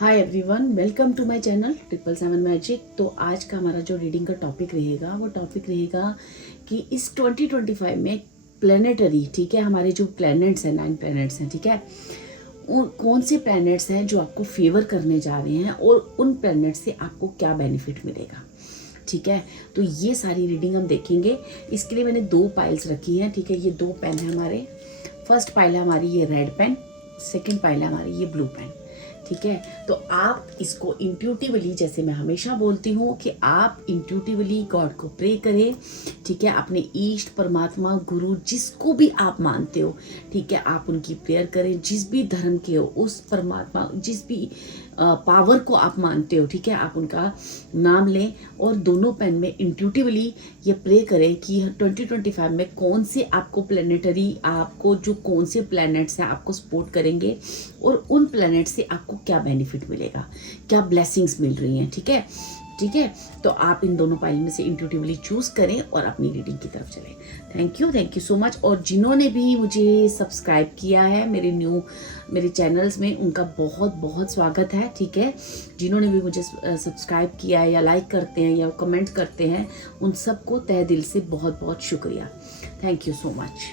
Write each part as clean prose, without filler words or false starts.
Hi everyone, welcome to my channel 777 magic. तो आज का हमारा जो रीडिंग का टॉपिक रहेगा वो टॉपिक रहेगा कि इस 2025 में प्लैनेटरी, ठीक है, हमारे जो प्लैनेट्स हैं 9 प्लैनेट्स हैं, ठीक है, उन कौन से प्लैनेट्स हैं जो आपको फेवर करने जा रहे हैं और उन प्लैनेट से आपको क्या बेनिफिट मिलेगा। ठीक है, तो ये सारी रीडिंग हम देखेंगे। इसके लिए मैंने 2 पाइल्स रखी हैं, ठीक है। ये 2 पेन है हमारे। फर्स्ट पाइल है हमारी ये रेड पेन, सेकंड पाइल है हमारी ये ब्लू पेन, ठीक है। तो आप इसको इंट्यूटिवली, जैसे मैं हमेशा बोलती हूँ कि आप इंट्यूटिवली गॉड को प्रे करें, ठीक है। अपने ईष्ट, परमात्मा, गुरु, जिसको भी आप मानते हो, ठीक है, आप उनकी प्रेयर करें। जिस भी धर्म के हो, उस परमात्मा, जिस भी पावर को आप मानते हो, ठीक है, आप उनका नाम लें और दोनों पेन में इंट्यूटिवली ये प्रे करें कि 2025 में कौन से आपको प्लैनेटरी, आपको जो कौन से प्लैनेट्स हैं आपको सपोर्ट करेंगे और उन प्लैनेट से आपको क्या बेनिफिट मिलेगा, क्या ब्लेसिंग्स मिल रही हैं, ठीक है। ठीक है, तो आप इन दोनों पाइल में से इंट्यूटिवली चूज करें और अपनी रीडिंग की तरफ चलें। Thank you so much. और जिन्होंने भी मुझे सब्सक्राइब किया है मेरे चैनल्स में, उनका बहुत बहुत स्वागत है, ठीक है। जिन्होंने भी मुझे सब्सक्राइब किया है या लाइक करते हैं या कमेंट करते हैं, उन सबको तहे दिल से बहुत बहुत शुक्रिया। Thank you so much.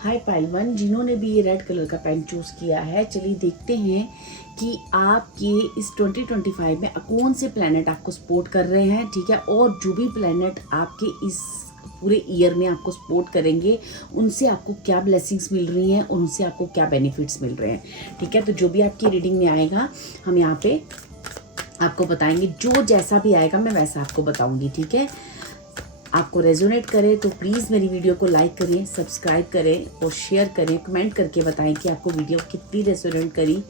Hi pile 1, जिन्होंने भी ये रेड कलर का पेन चूज किया है, चलिए देखते हैं कि आपके इस 2025 में कौन से प्लैनेट आपको सपोर्ट कर रहे हैं, ठीक है। और जो भी प्लैनेट आपके इस पूरे ईयर में आपको सपोर्ट करेंगे, उनसे आपको क्या ब्लेसिंग्स मिल रही हैं और उनसे आपको क्या बेनिफिट्स मिल रहे हैं, ठीक है। तो जो भी आपकी रीडिंग में आएगा, हम यहाँ पे आपको बताएंगे। जो जैसा भी आएगा मैं वैसा आपको बताऊंगी, ठीक है। आपको रेजोनेट करे तो प्लीज़ मेरी वीडियो को लाइक करें, सब्सक्राइब करें और शेयर करें। कमेंट करके बताएं कि आपको वीडियो कितनी रेजोनेट करी,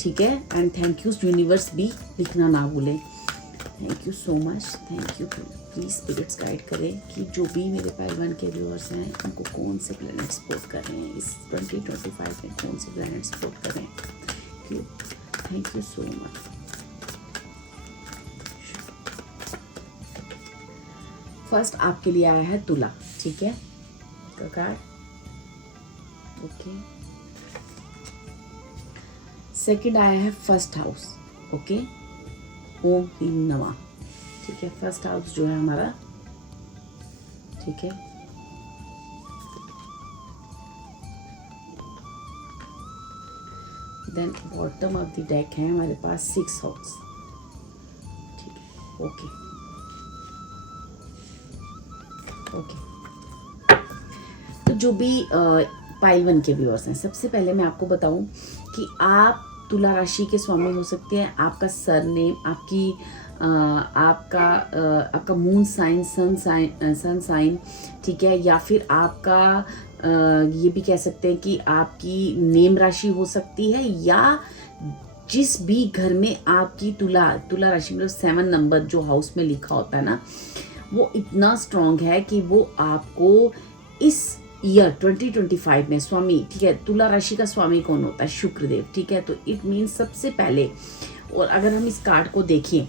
ठीक है। एंड थैंक यू यूनिवर्स भी लिखना ना भूलें। Thank you so much, thank you. Please spirits guide करें कि जो भी मेरे पाइल 1 के व्यूअर्स हैं, उनको कौन से प्लैनेट सपोर्ट कर रहे हैं इस 2025 में, कौन से प्लैनेट सपोर्ट कर रहे हैं। Thank you so much. First आपके लिए आया है तुला, ठीक है, कार्ड, ओके। सेकंड आया है फर्स्ट हाउस, ओके, ओम ह्रीम नमः, ठीक है। फर्स्ट हाउस जो है हमारा, ठीक है। Then bottom of the deck है हमारे पास 6 हाउस, ठीक है, ओके ओके। तो जो भी पाइल 1 के व्यूअर्स हैं, सबसे पहले मैं आपको बताऊं कि आप तुला राशि के स्वामी हो सकते हैं। आपका सरनेम, आपका मून साइन, सन साइन, ठीक है, या फिर आपका ये भी कह सकते हैं कि आपकी नेम राशि हो सकती है, या जिस भी घर में आपकी तुला राशि मतलब 7 नंबर जो हाउस में लिखा होता है ना, वो इतना स्ट्रांग है कि वो आपको इस ईयर 2025 में स्वामी, ठीक है। तुला राशि का स्वामी कौन होता है? शुक्रदेव, ठीक है। तो इट मीन्स सबसे पहले, और अगर हम इस कार्ड को देखें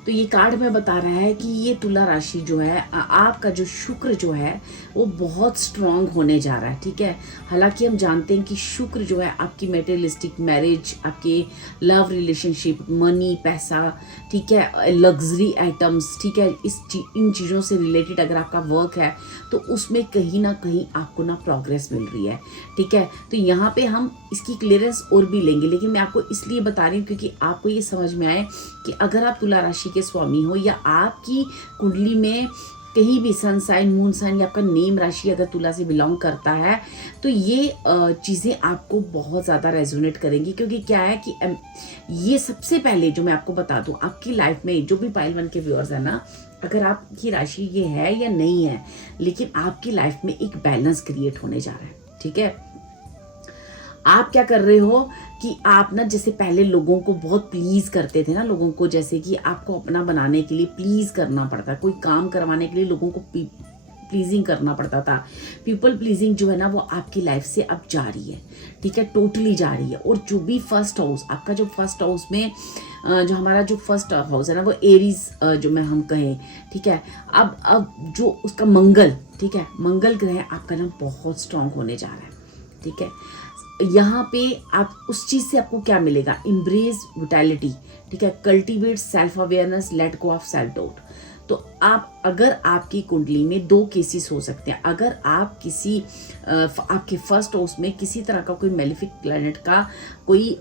तो ये कार्ड में बता रहा है कि ये तुला राशि जो है, आपका जो शुक्र जो है वो बहुत स्ट्रांग होने जा रहा है, ठीक है। हालांकि हम जानते हैं कि शुक्र जो है आपकी मेटेरियलिस्टिक मैरिज, आपके लव रिलेशनशिप, मनी, पैसा, ठीक है, लग्जरी आइटम्स, ठीक है, इन चीज़ों से रिलेटेड अगर आपका वर्क है तो उसमें कहीं ना कहीं आपको ना प्रोग्रेस मिल रही है, ठीक है। तो यहाँ पे हम इसकी क्लियरेंस और भी लेंगे, लेकिन मैं आपको इसलिए बता रही हूँ क्योंकि आपको ये समझ में आए कि अगर आप तुला राशि के स्वामी हो या आपकी कुंडली में कहीं भी सन साइन, मून साइन या आपका नेम राशि अगर तुला से बिलोंग करता है, तो ये चीज़ें आपको बहुत ज़्यादा रेजोनेट करेंगी। क्योंकि क्या है कि ये सबसे पहले जो मैं आपको बता दूं, आपकी लाइफ में जो भी पाइल 1 के व्यूअर्स है ना, अगर आपकी राशि ये है या नहीं है, लेकिन आपकी लाइफ में एक बैलेंस क्रिएट होने जा रहा है, ठीक है। आप क्या कर रहे हो कि आप ना, जैसे पहले लोगों को बहुत प्लीज करते थे ना, लोगों को जैसे कि आपको अपना बनाने के लिए प्लीज करना पड़ता है, कोई काम करवाने के लिए लोगों को प्लीजिंग करना पड़ता था। पीपल प्लीजिंग जो है ना वो आपकी लाइफ से अब जा रही है, ठीक है, टोटली जा रही है। और जो भी फर्स्ट हाउस आपका, जो फर्स्ट हाउस में जो हमारा जो फर्स्ट हाउस है ना वो एरीज जो मैं हम कहें, ठीक है, अब जो उसका मंगल, ठीक है, मंगल ग्रह आपका ना बहुत स्ट्रांग होने जा रहा है, ठीक है। यहाँ पे आप उस चीज़ से आपको क्या मिलेगा, इम्ब्रेस विटैलिटी, ठीक है, cultivate self awareness, let go of self doubt. तो आप, अगर आपकी कुंडली में 2 केसेस हो सकते हैं, अगर आप किसी आपके फर्स्ट हाउस में किसी तरह का कोई मेलिफिक प्लैनेट का कोई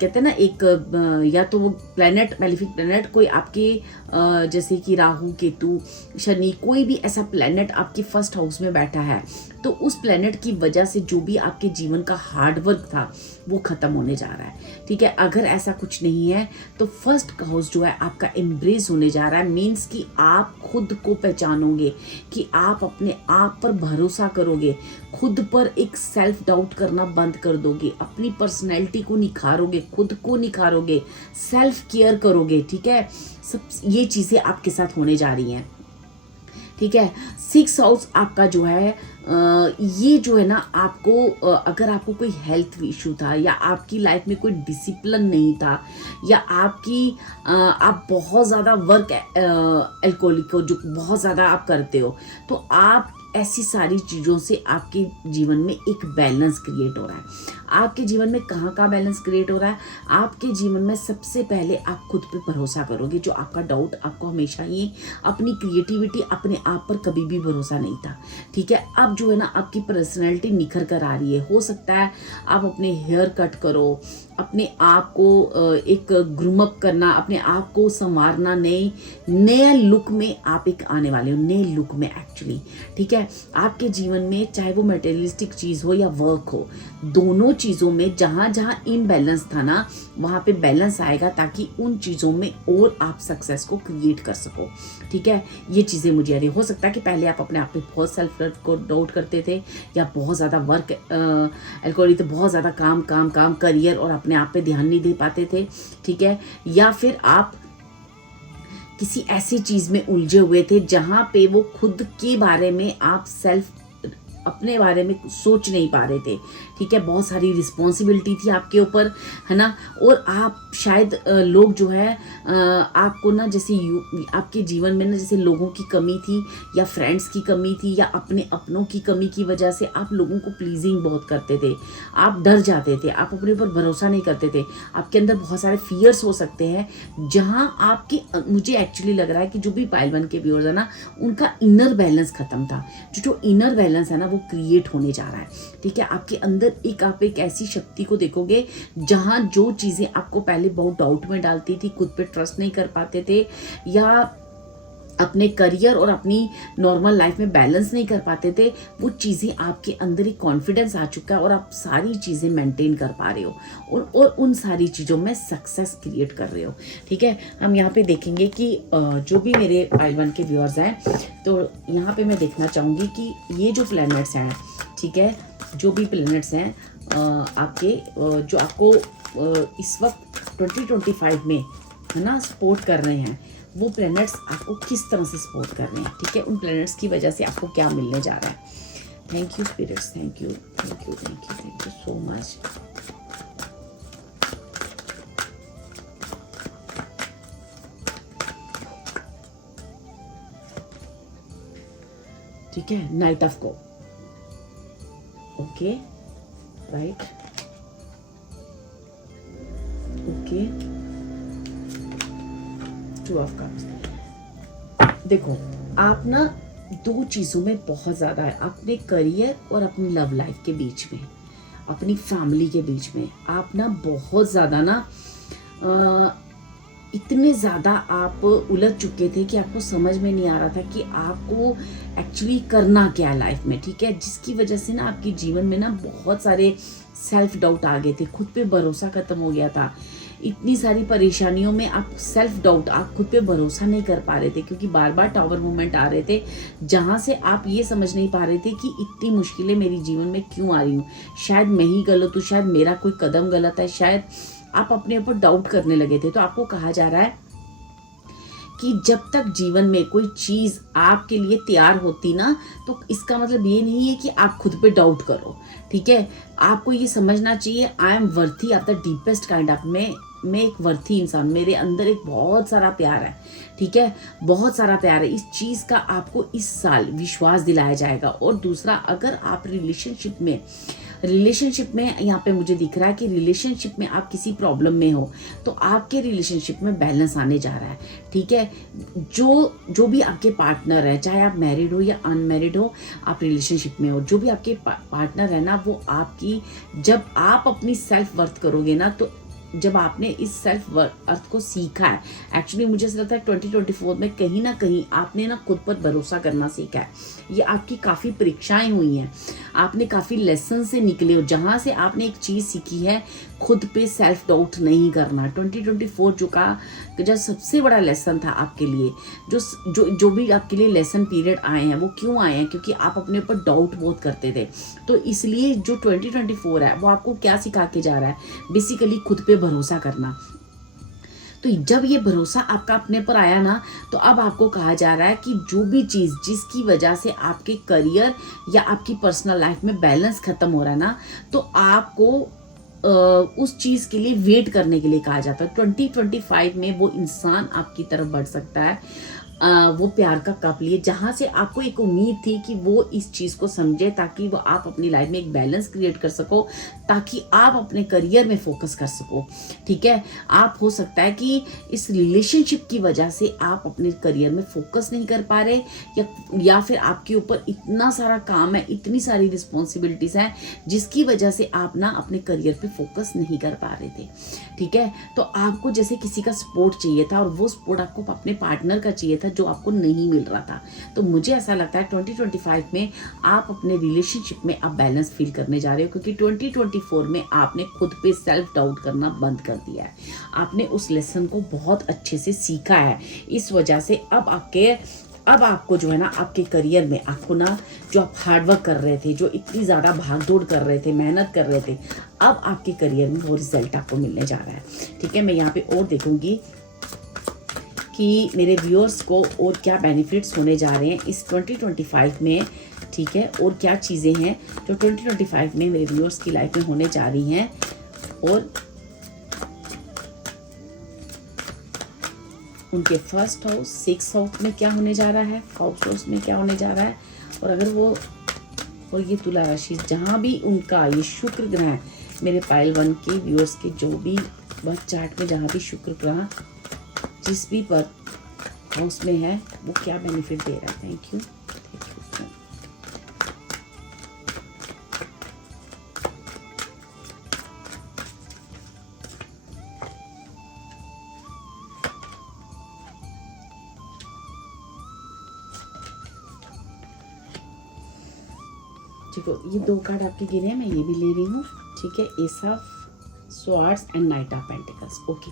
कहते हैं ना एक या तो वो प्लैनेट, मेलिफिक प्लैनेट कोई आपके जैसे कि राहु, केतु, शनि, कोई भी ऐसा प्लैनेट आपके फर्स्ट हाउस में बैठा है, तो उस प्लैनेट की वजह से जो भी आपके जीवन का हार्डवर्क था वो खत्म होने जा रहा है, ठीक है। अगर ऐसा कुछ नहीं है तो फर्स्ट हाउस जो है आपका एम्ब्रेस होने जा रहा है, मीन्स कि आप खुद को पहचानोगे, कि आप अपने आप पर भरोसा करोगे, खुद पर एक सेल्फ डाउट करना बंद कर दोगे, अपनी पर्सनैलिटी को निखारोगे, खुद को निखारोगे, सेल्फ केयर करोगे, ठीक है। सब ये चीज़ें आपके साथ होने जा रही हैं, ठीक है। 6 हाउस आपका जो है ये जो है ना आपको अगर आपको कोई हेल्थ इशू था, या आपकी लाइफ में कोई डिसिप्लिन नहीं था, या आप बहुत ज़्यादा वर्क एल्कोहलिक हो, जो बहुत ज़्यादा आप करते हो, तो आप ऐसी सारी चीज़ों से आपके जीवन में एक बैलेंस क्रिएट हो रहा है। आपके जीवन में कहाँ बैलेंस क्रिएट हो रहा है, आपके जीवन में सबसे पहले आप खुद पे भरोसा करोगे। जो आपका डाउट, आपको हमेशा ही अपनी क्रिएटिविटी, अपने आप पर कभी भी भरोसा नहीं था, ठीक है। अब जो है ना आपकी पर्सनैलिटी निखर कर आ रही है। हो सकता है आप अपने हेयर कट करो, अपने आप को एक ग्रूम अप करना, अपने आप को संवारना, नए लुक में आप एक आने वाले हो, नए लुक में एक्चुअली, ठीक है। आपके जीवन में चाहे वो मटेरियलिस्टिक चीज़ हो या वर्क हो, दोनों चीज़ों में जहाँ जहाँ इम्बैलेंस था ना वहाँ पे बैलेंस आएगा, ताकि उन चीज़ों में और आप सक्सेस को क्रिएट कर सको, ठीक है। ये चीज़ें मुझे आ रही। हो सकता है कि पहले आप अपने आप पे बहुत सेल्फ को डाउट करते थे, या बहुत ज़्यादा वर्क एल्कोहलिक, तो बहुत ज़्यादा काम करियर और अपने आप पे ध्यान नहीं दे पाते थे, ठीक है। या फिर आप किसी ऐसी चीज़ में उलझे हुए थे जहाँ पे वो खुद के बारे में आप अपने बारे में सोच नहीं पा रहे थे, ठीक है। बहुत सारी रिस्पॉन्सिबिलिटी थी आपके ऊपर, है ना। और आप शायद लोग जो है आपको ना जैसे आपके जीवन में ना जैसे लोगों की कमी थी, या फ्रेंड्स की कमी थी, या अपने अपनों की कमी की वजह से आप लोगों को प्लीजिंग बहुत करते थे, आप डर जाते थे, आप अपने ऊपर भरोसा नहीं करते थे, आपके अंदर बहुत सारे फियर्स हो सकते हैं, जहाँ आपकी, मुझे एक्चुअली लग रहा है कि जो भी पाइल 1 के व्यूअर्स है ना उनका इनर बैलेंस खत्म था। जो इनर बैलेंस है ना वो क्रिएट होने जा रहा है, ठीक है। आपके अंदर आप एक ऐसी शक्ति को देखोगे जहां जो चीजें आपको पहले बहुत डाउट में डालती थी, खुद पे ट्रस्ट नहीं कर पाते थे, या अपने करियर और अपनी नॉर्मल लाइफ में बैलेंस नहीं कर पाते थे, वो चीज़ें आपके अंदर एक कॉन्फिडेंस आ चुका है और आप सारी चीज़ें मेंटेन कर पा रहे हो, और उन सारी चीज़ों में सक्सेस क्रिएट कर रहे हो, ठीक है। हम यहाँ पे देखेंगे कि जो भी मेरे पाइल 1 के व्यूअर्स हैं, तो यहाँ पे मैं देखना चाहूँगी कि ये जो प्लैनेट्स हैं, ठीक है, जो भी प्लैनेट्स हैं आपके जो आपको इस वक्त 2025 में है ना सपोर्ट कर रहे हैं, वो प्लैनेट्स आपको किस तरह से सपोर्ट कर रहे हैं, ठीक है। उन प्लैनेट्स की वजह से आपको क्या मिलने जा रहा है। Thank you spirits, thank you so much. ठीक है, knight of cups, okay, right, okay, 2 of cups. देखो आप ना 2 चीज़ों में बहुत ज़्यादा है, अपने करियर और अपनी लव लाइफ के बीच में, अपनी फैमिली के बीच में आप ना बहुत ज़्यादा ना इतने ज़्यादा आप उलझ चुके थे कि आपको समझ में नहीं आ रहा था कि आपको एक्चुअली करना क्या है लाइफ में, ठीक है। जिसकी वजह से ना आपके जीवन में ना बहुत सारे सेल्फ डाउट आ गए थे, खुद पे भरोसा खत्म हो गया था। इतनी सारी परेशानियों में आप सेल्फ डाउट, आप खुद पे भरोसा नहीं कर पा रहे थे, क्योंकि बार बार टावर मूवमेंट आ रहे थे, जहाँ से आप ये समझ नहीं पा रहे थे कि इतनी मुश्किलें मेरे जीवन में क्यों आ रही हूँ, शायद मैं ही गलत हूँ, शायद मेरा कोई कदम गलत है, शायद आप अपने ऊपर डाउट करने लगे थे। तो आपको कहा जा रहा है कि जब तक जीवन में कोई चीज़ आपके लिए तैयार होती ना, तो इसका मतलब ये नहीं है कि आप खुद पे डाउट करो, ठीक है। आपको ये समझना चाहिए, I am worthy of the deepest kind of, मैं एक वर्थी इंसान, मेरे अंदर एक बहुत सारा प्यार है, ठीक है, बहुत सारा प्यार है। इस चीज़ का आपको इस साल विश्वास दिलाया जाएगा। और दूसरा, अगर आप रिलेशनशिप में यहाँ पे मुझे दिख रहा है कि रिलेशनशिप में आप किसी प्रॉब्लम में हो, तो आपके रिलेशनशिप में बैलेंस आने जा रहा है, ठीक है। जो भी आपके पार्टनर है, चाहे आप मैरिड हो या अनमैरिड हो, आप रिलेशनशिप में हो, जो भी आपके पार्टनर है ना, वो आपकी, जब आप अपनी सेल्फ वर्थ करोगे ना, तो जब आपने इस सेल्फ वर्थ को सीखा है, एक्चुअली मुझे ऐसा लगता है 2024 में कहीं ना कहीं आपने ना खुद पर भरोसा करना सीखा है। ये आपकी काफ़ी परीक्षाएं हुई हैं, आपने काफ़ी लेसन से निकले हो, जहाँ से आपने एक चीज़ सीखी है, खुद पे सेल्फ डाउट नहीं करना। 2024 जो सबसे बड़ा लेसन था आपके लिए, जो भी आपके लिए लेसन पीरियड आए हैं, वो क्यों आए हैं? क्योंकि आप अपने ऊपर डाउट बहुत करते थे। तो इसलिए जो 2024 है वो आपको क्या सिखा के जा रहा है? बेसिकली खुद पे भरोसा करना। तो जब ये भरोसा आपका अपने पर आया ना, तो अब आपको कहा जा रहा है कि जो भी चीज़ जिसकी वजह से आपके करियर या आपकी पर्सनल लाइफ में बैलेंस खत्म हो रहा है ना, तो आपको उस चीज़ के लिए वेट करने के लिए कहा जाता है। 2025 में वो इंसान आपकी तरफ बढ़ सकता है, वो प्यार का कप लिए, जहाँ से आपको एक उम्मीद थी कि वो इस चीज़ को समझे, ताकि वो आप अपनी लाइफ में एक बैलेंस क्रिएट कर सको, ताकि आप अपने करियर में फोकस कर सको, ठीक है। आप हो सकता है कि इस रिलेशनशिप की वजह से आप अपने करियर में फोकस नहीं कर पा रहे, या फिर आपके ऊपर इतना सारा काम है, इतनी सारी रिस्पॉन्सिबिलिटीज़ हैं, जिसकी वजह से आप ना अपने करियर पे फोकस नहीं कर पा रहे थे, ठीक है। तो आपको जैसे किसी का सपोर्ट चाहिए था, और वो सपोर्ट आपको अपने पार्टनर का चाहिए था, जो आपको नहीं मिल रहा था। तो मुझे ऐसा लगता है 2025 में आप अपने रिलेशनशिप में अब बैलेंस फील करने जा रहे हो, क्योंकि 2024 में आपने खुद पे सेल्फ डाउट करना बंद कर दिया है। आपने उस लेसन को बहुत अच्छे से सीखा है। इस वजह से अब आपको जो है ना, आपके करियर में आपको ना, जो आप हार्डवर्क कर रहे थे, जो इतनी ज़्यादा भागदौड़ कर रहे थे, मेहनत कर रहे थे, अब आपके करियर में वो रिजल्ट आपको मिलने जा रहा है, ठीक है। मैं यहाँ पे और देखूंगी कि मेरे व्यूअर्स को और क्या बेनिफिट्स होने जा रहे हैं इस 2025 में, ठीक है, और क्या चीज़ें हैं जो 2025 में मेरे व्यूअर्स की लाइफ में होने जा रही हैं, और उनके फर्स्ट हाउस, 6th हाउस में क्या होने जा रहा है, 4th हाउस में क्या होने जा रहा है, और अगर वो, और ये तुला राशि, जहाँ भी उनका ये शुक्र ग्रह है, मेरे पाइल 1 के व्यूअर्स के जो भी बर्थ चार्ट में जहाँ भी शुक्र ग्रह जिस भी बर्थ हाउस में है, वो क्या बेनिफिट दे रहा है। Thank you. देखो, ये 2 कार्ड आपके गिरे हैं, मैं ये भी ले रही हूँ, ठीक है। S of swords and night of pentacles. Okay,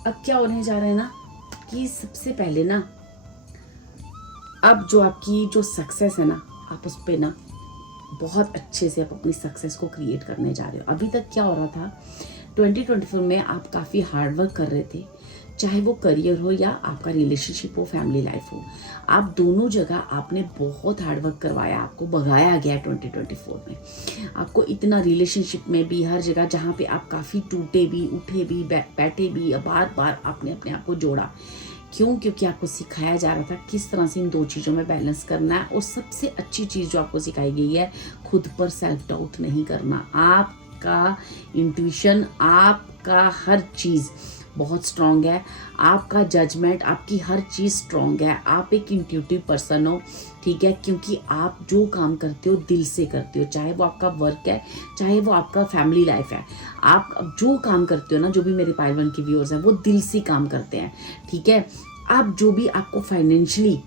अब क्या होने जा रहा है ना, कि सबसे पहले ना, अब जो आपकी जो सक्सेस है ना, आप उस पर ना बहुत अच्छे से आप अपनी सक्सेस को क्रिएट करने जा रहे हो। अभी तक क्या हो रहा था, 2024 में आप काफ़ी हार्ड वर्क कर रहे थे, चाहे वो करियर हो या आपका रिलेशनशिप हो, फैमिली लाइफ हो, आप दोनों जगह आपने बहुत हार्ड वर्क करवाया, आपको भगाया गया 2024 में। आपको इतना रिलेशनशिप में भी, हर जगह जहाँ पे आप काफ़ी टूटे भी, उठे भी, बैठे भी, बार बार आपने अपने आप को जोड़ा। क्यों? क्योंकि आपको सिखाया जा रहा था किस तरह से इन 2 चीज़ों में बैलेंस करना है। और सबसे अच्छी चीज़ जो आपको सिखाई गई है, खुद पर सेल्फ डाउट नहीं करना। आपका इंट्यूशन, आपका हर चीज़ बहुत स्ट्रॉन्ग है, आपका जजमेंट, आपकी हर चीज़ स्ट्रॉन्ग है। आप एक इंट्यूटिव पर्सन हो, ठीक है, क्योंकि आप जो काम करते हो दिल से करते हो, चाहे वो आपका वर्क है, चाहे वो आपका फैमिली लाइफ है। आप जो काम करते हो ना, जो भी मेरे पाइल 1 के व्यूअर्स हैं, वो दिल से काम करते हैं, ठीक है। आप जो भी आपको फाइनेंशियली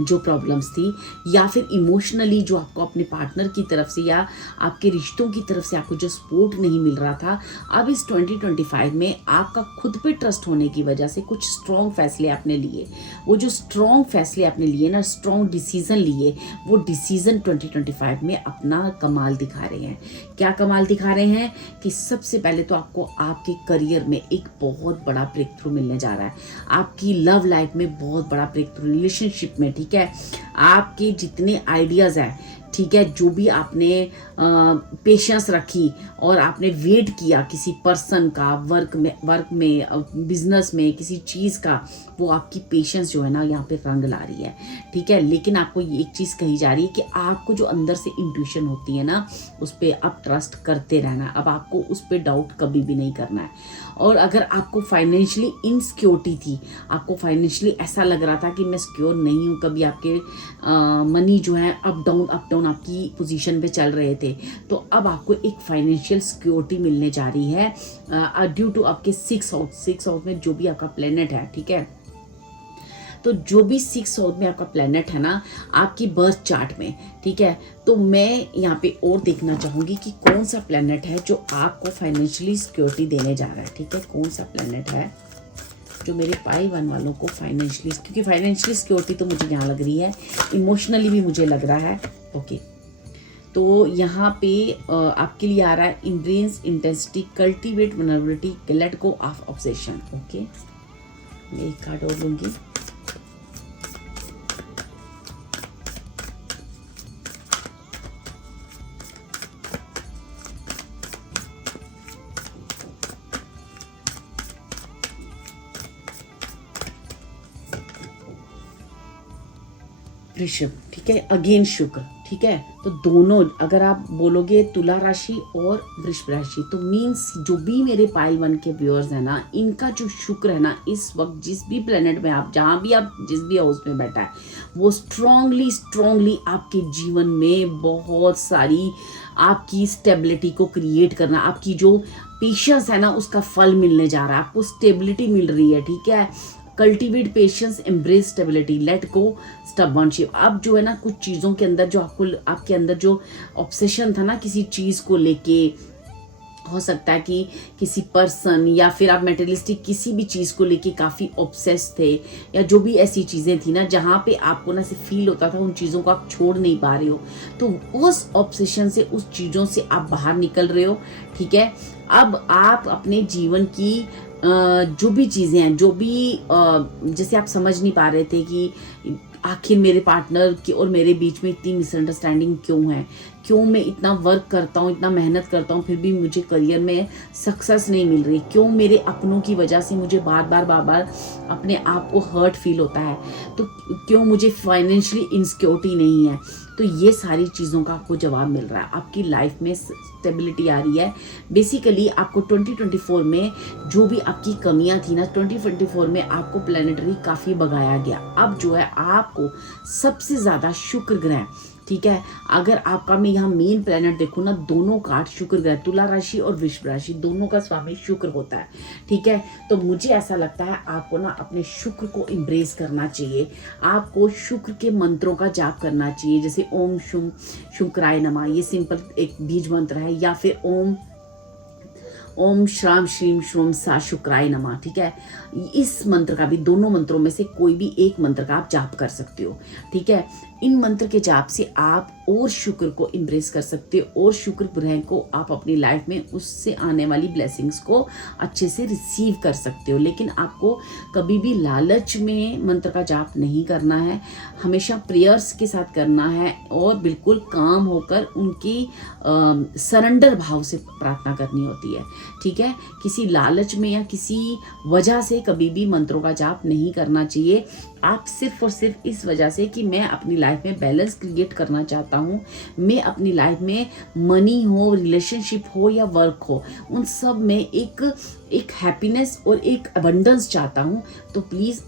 जो प्रॉब्लम्स थी, या फिर इमोशनली जो आपको अपने पार्टनर की तरफ से या आपके रिश्तों की तरफ से आपको जो सपोर्ट नहीं मिल रहा था, अब इस 2025 में आपका खुद पे ट्रस्ट होने की वजह से कुछ स्ट्रॉन्ग फैसले आपने लिए। वो जो स्ट्रॉन्ग फैसले आपने लिए ना, स्ट्रॉन्ग डिसीजन लिए, वो डिसीजन 2025 में अपना कमाल दिखा रहे हैं। क्या कमाल दिखा रहे हैं कि सबसे पहले तो आपको आपके करियर में एक बहुत बड़ा ब्रेक थ्रू मिलने जा रहा है, आपकी लव लाइफ में बहुत बड़ा ब्रेक थ्रू, रिलेशनशिप में, ठीक है। आपके जितने आइडियाज़ हैं, ठीक है, जो भी आपने पेशेंस रखी और आपने वेट किया किसी पर्सन का, वर्क में बिजनेस में, किसी चीज़ का, वो आपकी पेशेंस जो है ना यहाँ पे रंग ला रही है, ठीक है। लेकिन आपको ये एक चीज़ कही जा रही है कि आपको जो अंदर से इंट्यूशन होती है ना, उस पर अब ट्रस्ट करते रहना है। अब आपको उस पर डाउट कभी भी नहीं करना है। और अगर आपको फाइनेंशियली इनसिक्योरिटी थी, आपको फाइनेंशियली ऐसा लग रहा था कि मैं सिक्योर नहीं हूँ, कभी आपके मनी जो है अप डाउन आपकी पोजीशन पे चल रहे थे, तो अब आपको एक फाइनेंशियल सिक्योरिटी मिलने जा रही है ड्यू टू आपके 6 हाउस में जो भी आपका प्लेनेट है, ठीक है। तो जो भी 6 हाउस में आपका प्लेनेट है ना, आपकी बर्थ चार्ट में, ठीक है, तो मैं यहाँ पे और देखना चाहूँगी कि कौन सा प्लेनेट है जो आपको फाइनेंशियली सिक्योरिटी देने जा रहा है, ठीक है। कौन सा प्लेनेट है जो मेरे पाई वन वालों को फाइनेंशियली, क्योंकि फाइनेंशियली सिक्योरिटी तो मुझे यहाँ लग रही है, इमोशनली भी मुझे लग रहा है, ओके। तो यहाँ पे आपके लिए आ रहा है embrace intensity, cultivate vulnerability, let go of obsession, okay. मैं एक कार्ड और लूँगी। वृषभ, ठीक है, अगेन शुक्र, ठीक है। तो दोनों अगर आप बोलोगे तुला राशि और वृषभ राशि, तो मीन्स जो भी मेरे पाइल वन के व्यूअर्स है ना, इनका जो शुक्र है ना, इस वक्त जिस भी प्लेनेट में आप, जहाँ भी आप जिस भी हाउस में बैठा है, वो स्ट्रांगली आपके जीवन में बहुत सारी आपकी स्टेबिलिटी को क्रिएट करना, आपकी जो पेशेंस है ना, उसका फल मिलने जा रहा है। आपको स्टेबिलिटी मिल रही है, ठीक है। Cultivate patience, embrace stability, let go stubbornship. अब जो है ना, कुछ चीज़ों के अंदर जो आपके अंदर जो ऑब्सेशन था ना किसी चीज़ को लेके, हो सकता है कि किसी पर्सन या फिर आप मेटेरियलिस्टिक किसी भी चीज़ को लेके काफ़ी ऑब्सेस थे, या जो भी ऐसी चीज़ें थी ना जहाँ पे आपको ना से फील होता था उन चीज़ों को आप छोड़ नहीं पा रहे हो, तो उस ऑब्सेशन से, उस चीज़ों से आप बाहर निकल रहे हो, ठीक है। अब आप अपने जीवन की जो भी चीज़ें हैं, जो भी जैसे आप समझ नहीं पा रहे थे कि आखिर मेरे पार्टनर की और मेरे बीच में इतनी मिसअंडरस्टैंडिंग क्यों है, क्यों मैं इतना वर्क करता हूँ, इतना मेहनत करता हूँ, फिर भी मुझे करियर में सक्सेस नहीं मिल रही, क्यों मेरे अपनों की वजह से मुझे बार बार अपने आप को हर्ट फील होता है, तो क्यों मुझे फाइनेंशियली इनसिक्योरिटी नहीं है। तो ये सारी चीज़ों का आपको जवाब मिल रहा है, आपकी लाइफ में स्टेबिलिटी आ रही है। बेसिकली आपको 2024 में जो भी आपकी कमियां थी ना, 2024 में आपको प्लैनेटरी काफ़ी भगाया गया। अब जो है आपको सबसे ज़्यादा शुक्र ग्रह, ठीक है, अगर आपका मैं यहाँ मेन प्लैनेट देखूँ ना, दोनों कार्ड शुक्र ग्रह, तुला राशि और वृषभ राशि, दोनों का स्वामी शुक्र होता है, ठीक है। तो मुझे ऐसा लगता है आपको ना अपने शुक्र को एम्ब्रेस करना चाहिए, आपको शुक्र के मंत्रों का जाप करना चाहिए, जैसे ओम शुम शुक्राय नमः, ये सिंपल एक बीज मंत्र है, या फिर ओम श्राम श्रीम श्रोम सा शुक्राय नमः, ठीक है। इस मंत्र का भी, दोनों मंत्रों में से कोई भी एक मंत्र का आप जाप कर सकते हो, ठीक है। इन मंत्र के जाप से आप और शुक्र को एम्ब्रेस कर सकते हो, और शुक्र ग्रह को आप अपनी लाइफ में उससे आने वाली ब्लेसिंग्स को अच्छे से रिसीव कर सकते हो। लेकिन आपको कभी भी लालच में मंत्र का जाप नहीं करना है, हमेशा प्रेयर्स के साथ करना है, और बिल्कुल काम होकर उनकी सरेंडर भाव से प्रार्थना करनी होती है, ठीक है। किसी लालच में या किसी वजह से कभी भी मंत्रों का जाप नहीं करना चाहिए। आप सिर्फ और सिर्फ इस वजह से कि मैं अपनी लाइफ में बैलेंस क्रिएट करना चाहता हूँ, मैं अपनी लाइफ में मनी हो, रिलेशनशिप हो या वर्क हो, उन सब में एक एक हैप्पीनेस और एक अबंडेंस चाहता हूँ, तो प्लीज़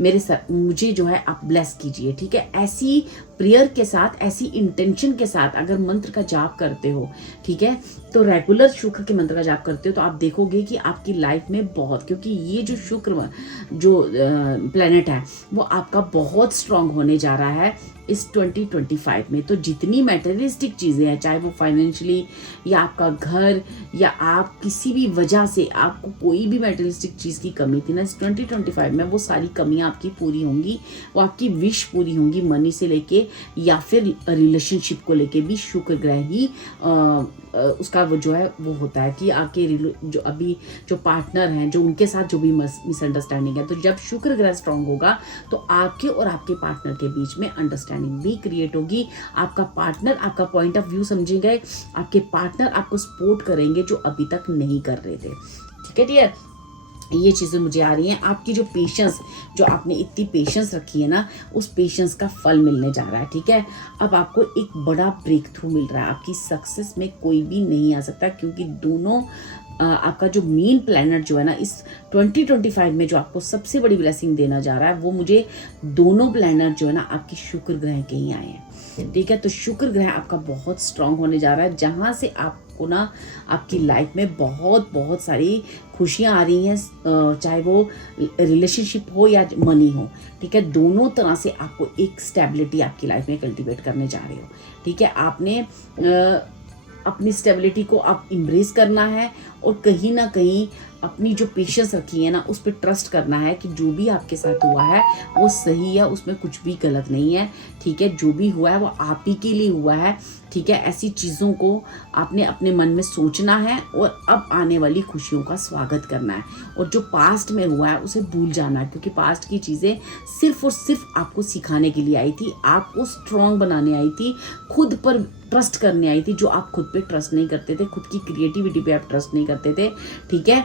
मेरे साथ मुझे जो है आप ब्लेस कीजिए, ठीक है। ऐसी प्रेयर के साथ, ऐसी इंटेंशन के साथ अगर मंत्र का जाप करते हो, ठीक है, तो रेगुलर शुक्र के मंत्र का जाप करते हो, तो आप देखोगे कि आपकी लाइफ में बहुत, क्योंकि ये जो शुक्र जो प्लेनेट है वो आपका बहुत स्ट्रांग होने जा रहा है इस 2025 में। तो जितनी मटेरियलिस्टिक चीज़ें हैं, चाहे वो फाइनेंशियली या आपका घर या आप किसी भी वजह से आपको कोई भी मटेरियलिस्टिक चीज़ की कमी थी ना, इस 2025 में वो सारी कमियां आपकी पूरी होंगी, वो आपकी विश पूरी होंगी, मनी से लेके या फिर रिलेशनशिप को लेके भी शुक्र ग्रह ही उसका वो जो है वो होता है कि आपके जो अभी जो पार्टनर हैं, जो उनके साथ जो भी मिसअंडरस्टैंडिंग है, तो जब शुक्र ग्रह स्ट्रांग होगा तो आपके और आपके पार्टनर के बीच में अंडरस्टैंडिंग भी क्रिएट होगी। आपका पार्टनर आपका पॉइंट ऑफ व्यू समझेंगे, आपके पार्टनर आपको सपोर्ट करेंगे जो अभी तक नहीं कर रहे थे, ठीक है डियर। ये चीज़ें मुझे आ रही हैं। आपकी जो पेशेंस, जो आपने इतनी पेशेंस रखी है ना, उस पेशेंस का फल मिलने जा रहा है, ठीक है। अब आपको एक बड़ा ब्रेक थ्रू मिल रहा है, आपकी सक्सेस में कोई भी नहीं आ सकता, क्योंकि दोनों आपका जो मेन प्लैनेट जो है ना इस 2025 में जो आपको सबसे बड़ी ब्लेसिंग देना जा रहा है, वो मुझे दोनों प्लैनेट जो है ना आपके शुक्र ग्रह के ही आए हैं, ठीक है। तो शुक्र ग्रह आपका बहुत स्ट्रांग होने जा रहा है, जहाँ से आपको ना आपकी लाइफ में बहुत बहुत सारी खुशियाँ आ रही हैं, चाहे वो रिलेशनशिप हो या मनी हो, ठीक है। दोनों तरह से आपको एक स्टेबिलिटी आपकी लाइफ में कल्टीवेट करने जा रहे हो, ठीक है। आपने अपनी स्टेबिलिटी को आप इम्ब्रेस करना है और कहीं ना कहीं अपनी जो पेशेंस रखी है ना उस पर ट्रस्ट करना है कि जो भी आपके साथ हुआ है वो सही है, उसमें कुछ भी गलत नहीं है, ठीक है। जो भी हुआ है वो आप ही के लिए हुआ है, ठीक है। ऐसी चीज़ों को आपने अपने मन में सोचना है और अब आने वाली खुशियों का स्वागत करना है, और जो पास्ट में हुआ है उसे भूल जाना है, क्योंकि पास्ट की चीज़ें सिर्फ और सिर्फ आपको सिखाने के लिए आई थी, आपको स्ट्रॉन्ग बनाने आई थी, खुद पर ट्रस्ट करने आई थी, जो आप खुद पे ट्रस्ट नहीं करते थे, खुद की क्रिएटिविटी पे आप ट्रस्ट नहीं करते थे, ठीक है।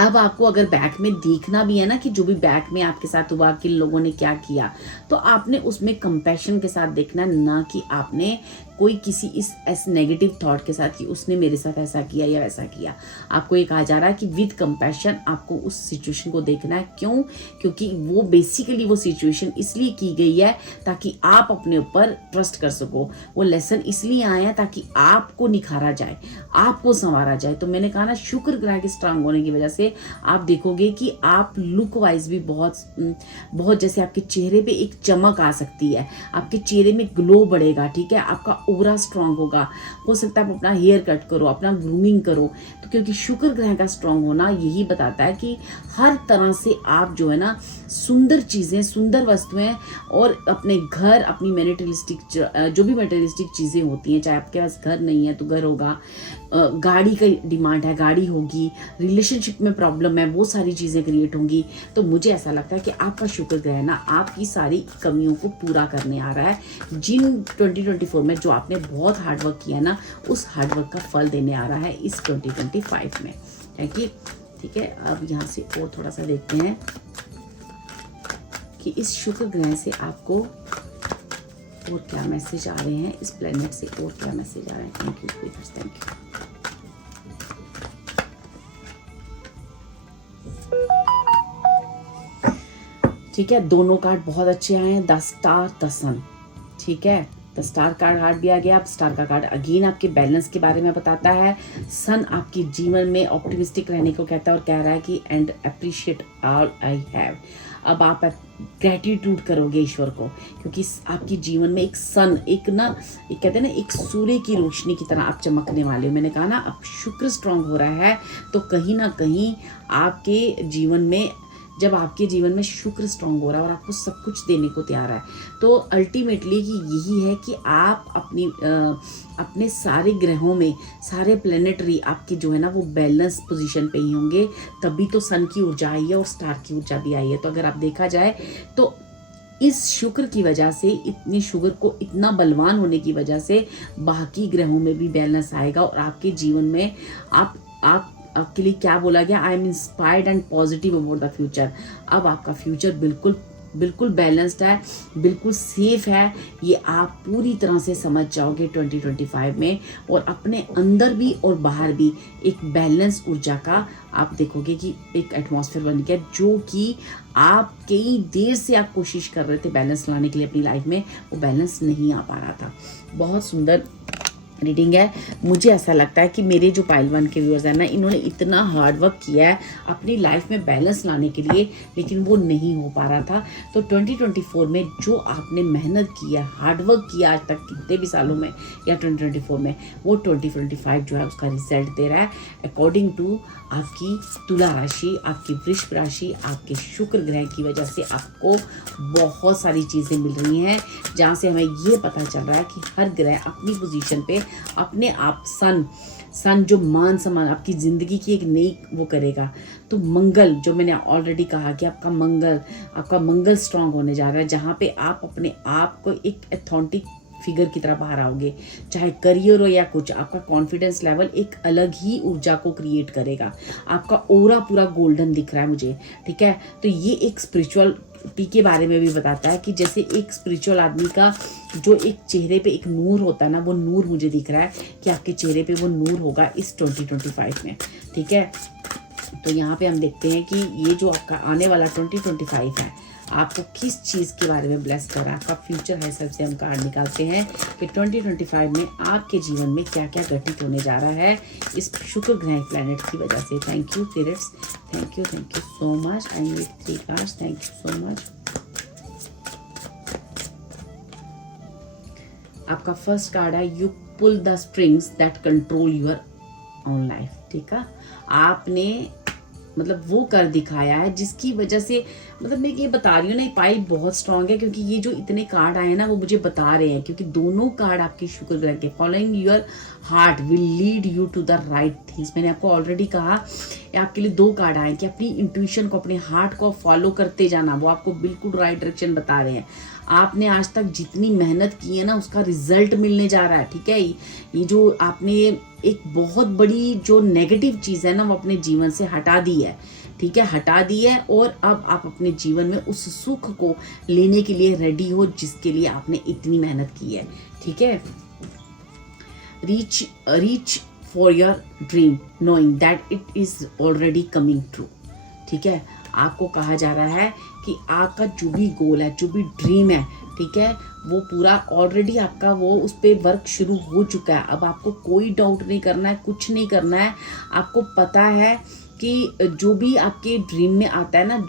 अब आपको अगर बैक में देखना भी है ना कि जो भी बैक में आपके साथ हुआ, किन लोगों ने क्या किया, तो आपने उसमें कंपैशन के साथ देखना, ना कि आपने कोई किसी इस नेगेटिव थॉट के साथ कि उसने मेरे साथ ऐसा किया या वैसा किया। आपको ये कहा जा रहा है कि विद कंपैशन आपको उस सिचुएशन को देखना है। क्यों? क्योंकि वो बेसिकली वो सिचुएशन इसलिए की गई है ताकि आप अपने ऊपर ट्रस्ट कर सको। वो लेसन इसलिए आए हैं ताकि आपको निखारा जाए, आपको संवारा जाए। तो मैंने कहा ना, शुक्र ग्रह के स्ट्रांग होने की वजह से आप देखोगे कि आप लुक वाइज भी बहुत जैसे आपके चेहरे पे एक चमक आ सकती है, आपके चेहरे में ग्लो बढ़ेगा, ठीक है। आपका ओरा स्ट्रांग होगा। हो सकता है आप अपना हेयर कट करो, अपना ग्रूमिंग करो, तो क्योंकि शुक्र ग्रह का स्ट्रांग होना यही बताता है कि हर तरह से आप जो है ना सुंदर चीज़ें, सुंदर वस्तुएं और अपने घर, अपनी मटेरियलिस्टिक जो भी मटेरियलिस्टिक चीज़ें होती हैं, चाहे आपके पास घर नहीं है तो घर होगा, गाड़ी का डिमांड है गाड़ी होगी, रिलेशनशिप में प्रॉब्लम है वो सारी चीज़ें क्रिएट होंगी। तो मुझे ऐसा लगता है कि आपका शुक्र ग्रह ना आपकी सारी कमियों को पूरा करने आ रहा है। जिन 2024 में जो आपने बहुत हार्डवर्क किया ना, उस हार्डवर्क का फल देने आ रहा है इस 2025 में, ठीक है। अब यहाँ से और थोड़ा सा देखते हैं कि इस शुक्र ग्रह से आपको और क्या मैसेज आ रहे हैं, इस प्लेनेट से और क्या मैसेज आ रहे हैं। Thank you speakers, thank you. ठीक है, दोनों कार्ड बहुत अच्छे आए हैं, द स्टार, द सन, ठीक है। द स्टार कार्ड हार्ट भी आ गया। अब स्टार का कार्ड अगेन आपके बैलेंस के बारे में बताता है। सन आपके जीवन में ऑप्टिमिस्टिक रहने को कहता है और कह रहा है कि and appreciate all I have. अब आप ग्रेटिट्यूड करोगे ईश्वर को, क्योंकि आपके जीवन में एक सन, एक कहते हैं ना, एक सूर्य की रोशनी की तरह आप चमकने वाले हो। मैंने कहा ना, अब शुक्र स्ट्रांग हो रहा है, तो कहीं ना कहीं आपके जीवन में, जब आपके जीवन में शुक्र स्ट्रांग हो रहा है और आपको सब कुछ देने को तैयार है, तो अल्टीमेटली कि यही है कि आप अपने सारे ग्रहों में, सारे प्लेनेटरी आपके जो है ना वो बैलेंस पोजीशन पे ही होंगे, तभी तो सन की ऊर्जा आई है और स्टार की ऊर्जा भी आई है। तो अगर आप देखा जाए तो इस शुक्र की वजह से, इतने शुक्र को इतना बलवान होने की वजह से बाकी ग्रहों में भी बैलेंस आएगा और आपके जीवन में आपके लिए क्या बोला गया, I am inspired and positive about the future. अब आपका फ्यूचर बिल्कुल बिल्कुल बैलेंस्ड है, बिल्कुल सेफ है, ये आप पूरी तरह से समझ जाओगे 2025 में। और अपने अंदर भी और बाहर भी एक बैलेंस ऊर्जा का आप देखोगे कि एक एटमॉस्फेयर बन गया, जो कि आप कई देर से आप कोशिश कर रहे थे बैलेंस लाने के लिए अपनी लाइफ में, वो बैलेंस नहीं आ पा रहा था। बहुत सुंदर रीडिंग है। मुझे ऐसा लगता है कि मेरे जो पाइल 1 के व्यूअर्स हैं ना, इन्होंने इतना हार्ड वर्क किया है अपनी लाइफ में बैलेंस लाने के लिए, लेकिन वो नहीं हो पा रहा था। तो 2024 में जो आपने मेहनत की है, हार्ड वर्क किया आज तक कितने भी सालों में या 2024 में, वो 2025 जो है उसका रिजल्ट दे रहा है अकॉर्डिंग टू आपकी तुला राशि, आपकी वृश्चिक राशि, आपके शुक्र ग्रह की वजह से आपको बहुत सारी चीज़ें मिल रही हैं, जहाँ से हमें ये पता चल रहा है कि हर ग्रह अपनी पोजीशन पे अपने आप सन जो मान सम्मान आपकी ज़िंदगी की एक नई वो करेगा। तो मंगल, जो मैंने ऑलरेडी कहा कि आपका मंगल स्ट्रांग होने जा रहा है, जहाँ पे आप अपने आप को एक अथेंटिक फिगर की तरह बाहर आओगे, चाहे करियर हो या कुछ। आपका कॉन्फिडेंस लेवल एक अलग ही ऊर्जा को क्रिएट करेगा। आपका ऑरा पूरा गोल्डन दिख रहा है मुझे, ठीक है। तो ये एक स्पिरिचुअलिटी के बारे में भी बताता है कि जैसे एक स्पिरिचुअल आदमी का जो एक चेहरे पे एक नूर होता है ना, वो नूर मुझे दिख रहा है कि आपके चेहरे पे वो नूर होगा इस 2025 में, ठीक है। तो यहाँ पे हम देखते हैं कि ये जो आपका आने वाला 2025 है, आपको किस चीज़ के बारे में ब्लेस कर रहा है, आपका फ्यूचर है। सबसे हम कार्ड निकालते हैं कि 2025 में आपके जीवन में क्या क्या घटित होने जा रहा है इस शुक्र ग्रह प्लैनेट की वजह से। Thank you spirits, thank you so much. I need 3 cards, thank you so much. आपका फर्स्ट कार्ड है you pull the strings that control your own life, ठीक है। आपने मतलब वो कर दिखाया है जिसकी वजह से, मतलब मैं ये बता रही हूँ ना, पाइल बहुत स्ट्रांग है, क्योंकि ये जो इतने कार्ड आए हैं ना, वो मुझे बता रहे हैं, क्योंकि दोनों कार्ड आपके शुक्र ग्रह के following your heart will lead you to the right things. मैंने आपको ऑलरेडी कहा, आपके लिए 2 कार्ड आए कि अपनी इंट्यूशन को, अपने हार्ट को फॉलो करते जाना, वो आपको बिल्कुल राइट डायरेक्शन बता रहे हैं। आपने आज तक जितनी मेहनत की है ना, उसका रिजल्ट मिलने जा रहा है, ठीक है। ये जो आपने एक बहुत बड़ी जो नेगेटिव चीज़ है ना, वो अपने जीवन से हटा दी है, ठीक है, हटा दी है। और अब आप अपने जीवन में उस सुख को लेने के लिए रेडी हो जिसके लिए आपने इतनी मेहनत की है, ठीक है। Reach for your dream knowing that it is already coming true, ठीक है। आपको कहा जा रहा है कि आपका जो भी गोल है, जो भी ड्रीम है, ठीक है, वो पूरा ऑलरेडी आपका वो उस पर वर्क शुरू हो चुका है। अब आपको कोई डाउट नहीं करना है, कुछ नहीं करना है। आपको पता है कि जो भी आपके ड्रीम में आता है ना,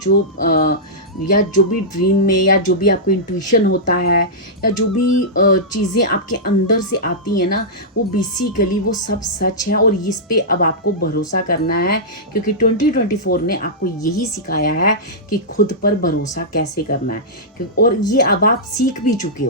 या जो भी ड्रीम में, या जो भी आपको इंट्यूशन होता है, या जो भी चीज़ें आपके अंदर से आती हैं ना, वो बेसिकली वो सब सच है। और इस पे अब आपको भरोसा करना है, क्योंकि 2024 ने आपको यही सिखाया है कि खुद पर भरोसा कैसे करना है। और ये अब आप सीख भी चुके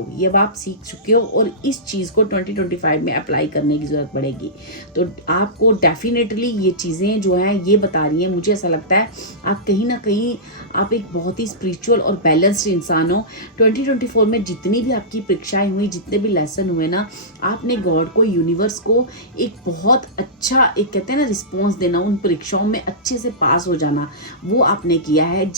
हो, और इस चीज़ को 2025 में अप्लाई करने की ज़रूरत पड़ेगी। तो आपको डेफिनेटली ये चीज़ें जो हैं ये बता रही हैं, मुझे ऐसा लगता है आप कहीं ना कहीं आप एक बहुत ही स्पिरिचुअल और बैलेंस्ड इंसान हो। 2024 में जितनी भी आपकी परीक्षाएं हुई, जितने भी लेसन हुए ना, आपने गॉड को, यूनिवर्स को एक बहुत अच्छा, एक कहते हैं ना, रिस्पॉन्स देना, उन परीक्षाओं में अच्छे से पास हो जाना, वो आपने किया है।